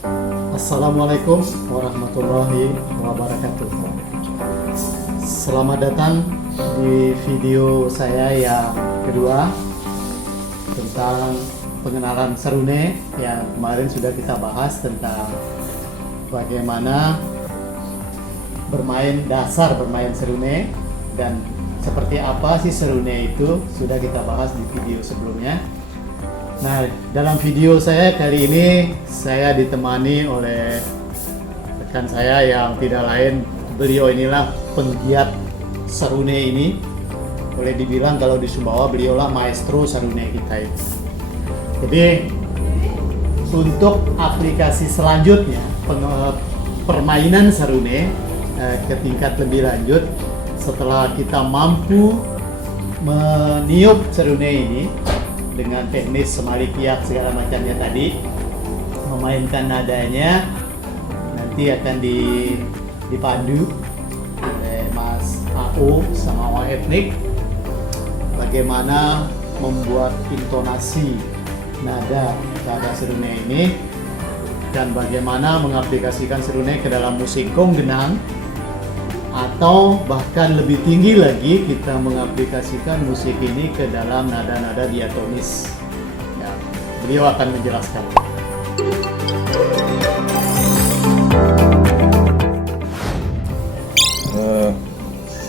Assalamualaikum warahmatullahi wabarakatuh. Selamat datang di video saya yang kedua tentang pengenalan serune. Yang kemarin sudah kita bahas tentang bagaimana dasar bermain serune dan seperti apa sih serune itu sudah kita bahas di video sebelumnya. Nah, dalam video saya kali ini saya ditemani oleh rekan saya yang tidak lain, beliau inilah penggiat serune ini. Boleh dibilang kalau di Sumbawa beliaulah maestro serune kita itu. Jadi untuk aplikasi selanjutnya permainan serune ke tingkat lebih lanjut, setelah kita mampu meniup serune ini dengan teknis semali kiak segala macamnya tadi, memainkan nadanya, nanti akan dipandu oleh Mas AO sama Wa Etnik bagaimana membuat intonasi nada serune ini dan bagaimana mengaplikasikan serune ke dalam musik gonggenang, atau bahkan lebih tinggi lagi kita mengaplikasikan musik ini ke dalam nada-nada diatonis. Ya, beliau akan menjelaskan.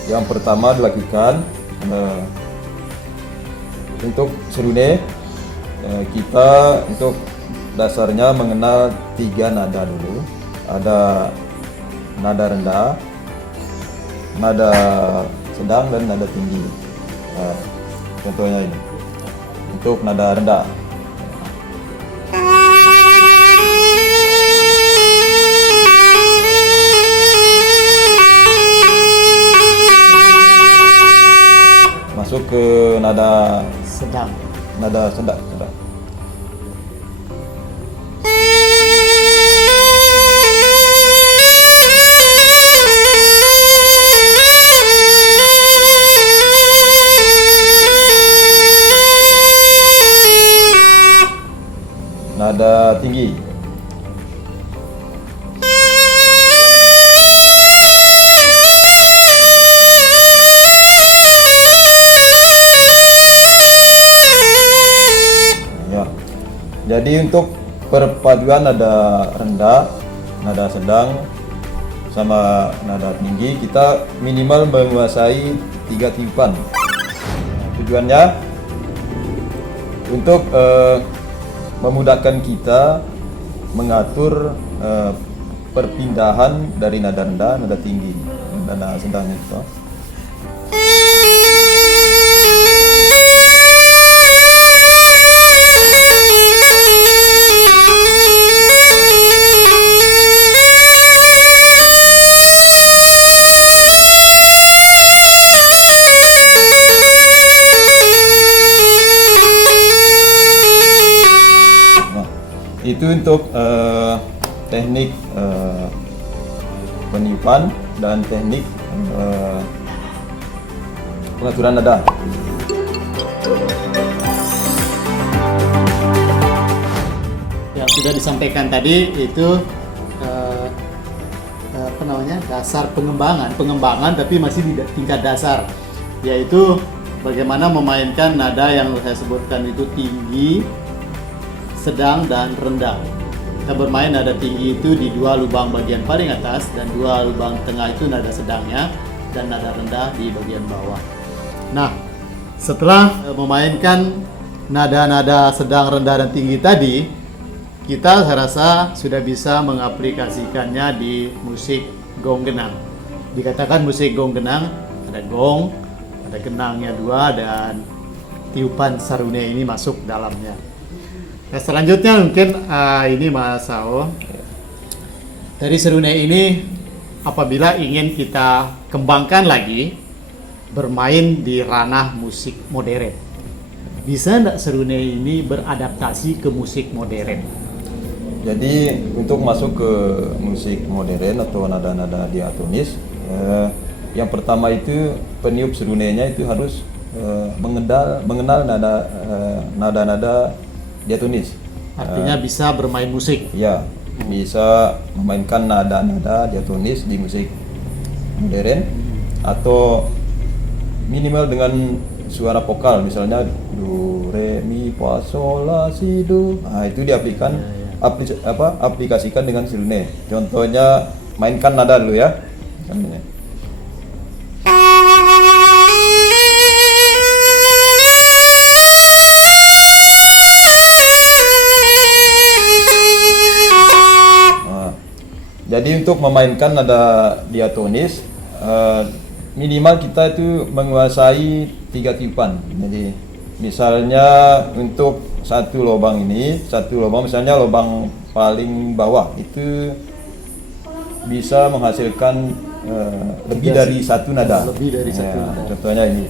Yang pertama dilakukan untuk serune, kita untuk dasarnya mengenal 3 nada dulu. Ada nada rendah, nada sedang, dan nada tinggi. Contohnya ini untuk nada rendah. Masuk ke nada Sedang. sedang. Nada tinggi. Ya. Jadi untuk perpaduan nada rendah, nada sedang, sama nada tinggi, kita minimal menguasai 3 tiupan. Tujuannya untuk memudahkan kita mengatur perpindahan dari nada rendah, nada tinggi, nada sedang itu. Itu untuk teknik peniupan dan teknik pengaturan nada. Yang sudah disampaikan tadi itu dasar pengembangan tapi masih di tingkat dasar, yaitu bagaimana memainkan nada yang saya sebutkan itu tinggi, sedang, dan rendah. Kita bermain nada tinggi itu di 2 lubang bagian paling atas dan 2 lubang tengah itu nada sedangnya, dan nada rendah di bagian bawah. Nah, setelah memainkan nada-nada sedang, rendah, dan tinggi tadi, kita saya rasa sudah bisa mengaplikasikannya di musik gonggenang. Dikatakan musik gonggenang, ada gong, ada genangnya 2, dan tiupan sarune ini masuk dalamnya. Nah, selanjutnya mungkin ini Mas Sao, dari serune ini apabila ingin kita kembangkan lagi bermain di ranah musik modern, bisa enggak serune ini beradaptasi ke musik modern? Jadi untuk masuk ke musik modern atau nada-nada diatonis, yang pertama itu peniup serunenya itu harus mengenal nada-nada diatonis. Artinya bisa bermain musik. Ya, bisa memainkan nada-nada diatonis di musik modern atau minimal dengan suara vokal, misalnya do re mi fa sol la si do. Nah, itu diaplikasikan aplikasikan dengan sirune. Contohnya mainkan nada dulu ya. Jadi untuk memainkan nada diatonis minimal kita itu menguasai 3 tiupan. Jadi misalnya untuk satu lubang misalnya lubang paling bawah itu bisa menghasilkan lebih dari satu nada. Lebih dari satu Ya, nada. contohnya ini.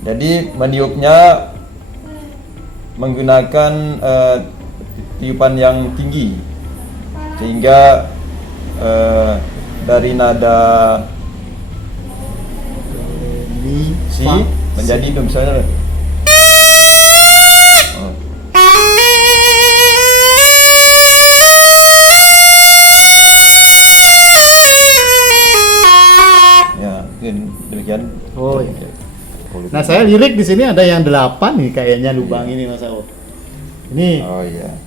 Jadi meniupnya menggunakan tiupan yang tinggi sehingga dari nada Mi, si fa, menjadi misalnya ya mungkin demikian. Oh iya. Nah, saya lirik di sini ada yang 8 nih kayaknya lubang ini Mas Ao. Ini Oh iya.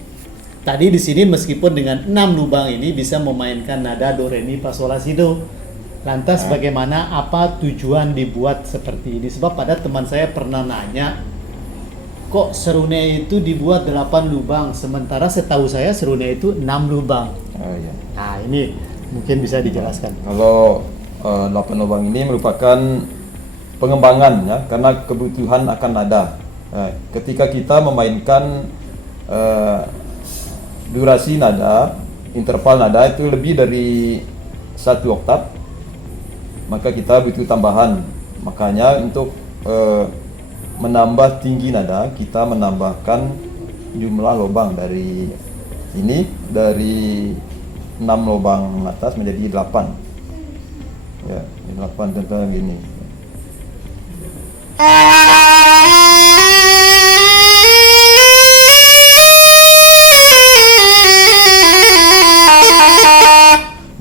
tadi di sini meskipun dengan 6 lubang ini bisa memainkan nada do re mi fa sol la si do. Lantas bagaimana, apa tujuan dibuat seperti ini? Sebab pada teman saya pernah nanya, kok serune itu dibuat 8 lubang sementara setahu saya serune itu 6 lubang. Oh iya. Nah, ini mungkin bisa dijelaskan. Kalau 8 lubang ini merupakan pengembangan ya, karena kebutuhan akan nada. Ketika kita memainkan durasi nada, interval nada itu lebih dari 1 oktav, maka kita butuh tambahan. Makanya untuk menambah tinggi nada, kita menambahkan jumlah lubang dari 6 lubang atas menjadi 8. Ya, 8 contohnya gini.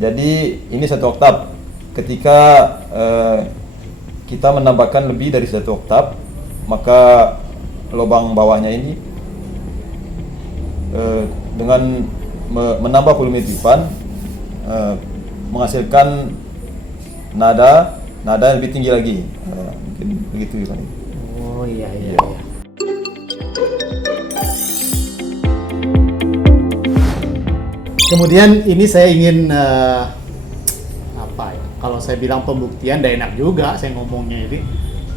Jadi ini 1 oktav. Ketika kita menambahkan lebih dari 1 oktav, maka lubang bawahnya ini dengan menambah volume tiupan menghasilkan nada yang lebih tinggi lagi. Mungkin begitu kan. Oh iya. Kemudian ini saya ingin kalau saya bilang pembuktian, tidak enak juga saya ngomongnya ini.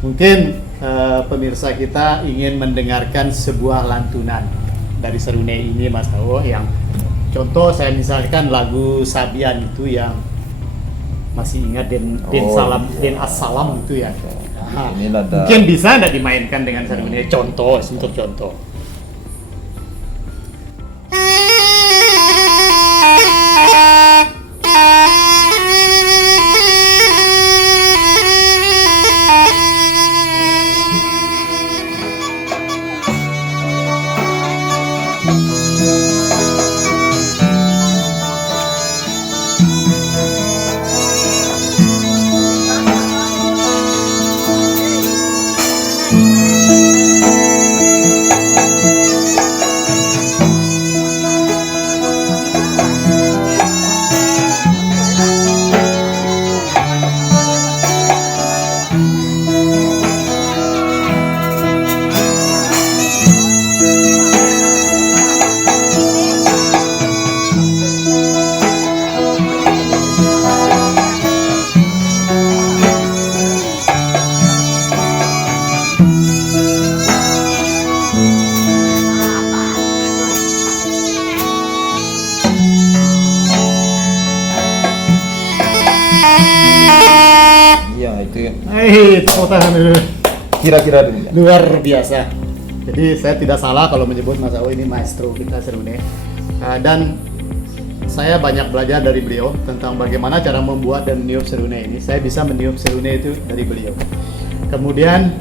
Mungkin pemirsa kita ingin mendengarkan sebuah lantunan dari serune ini Mas Ao, yang contoh saya misalkan lagu Sabian itu yang masih ingat Den Assalam itu ya. Nah, Ini nada. mungkin bisa tidak dimainkan dengan serune, contoh untuk contoh. Tepuk tangan dulu. Kira-kira demikian. Luar biasa. Jadi saya tidak salah kalau menyebut Mas Ao ini maestro kita serune. Dan saya banyak belajar dari beliau tentang bagaimana cara membuat dan meniup serune ini. Saya bisa meniup serune itu dari beliau. kemudian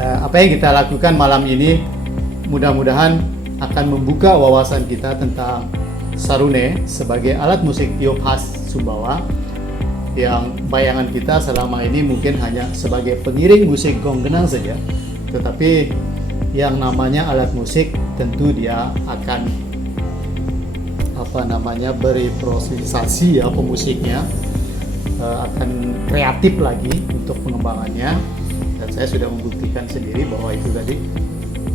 apa yang kita lakukan malam ini mudah-mudahan akan membuka wawasan kita tentang sarune sebagai alat musik tiup khas Sumbawa, yang bayangan kita selama ini mungkin hanya sebagai pengiring musik gong genang saja, tetapi yang namanya alat musik tentu dia akan berprosesasi ya pemusiknya, akan kreatif lagi untuk pengembangannya, dan saya sudah membuktikan sendiri bahwa itu tadi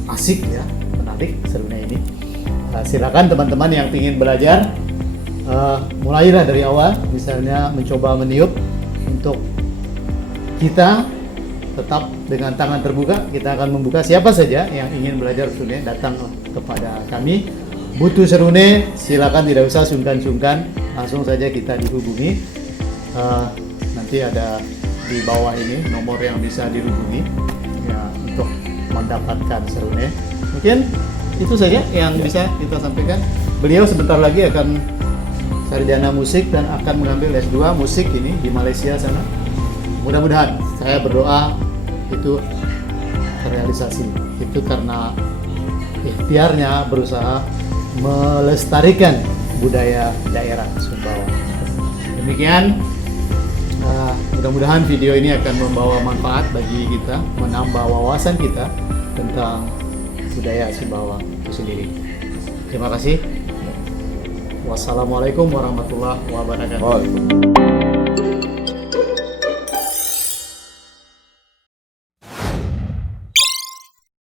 asik ya, menarik sarune ini. Silakan teman-teman yang ingin belajar, mulailah dari awal, misalnya mencoba meniup. Untuk kita tetap dengan tangan terbuka, kita akan membuka siapa saja yang ingin belajar sarune, datang kepada kami. Butuh sarune, silakan tidak usah sungkan-sungkan, langsung saja kita dihubungi. Nanti ada di bawah ini nomor yang bisa dihubungi ya, untuk mendapatkan sarune. Mungkin itu saja yang bisa kita sampaikan. Beliau sebentar lagi akan sarjana musik dan akan mengambil S2 musik ini di Malaysia sana. Mudah-mudahan, saya berdoa itu terrealisasi. Itu karena ikhtiarnya berusaha melestarikan budaya daerah Sumbawa. Demikian, mudah-mudahan video ini akan membawa manfaat bagi kita, menambah wawasan kita tentang budaya Sumbawa itu sendiri. Terima kasih. Wassalamualaikum warahmatullahi wabarakatuh. Waalaikumsalam.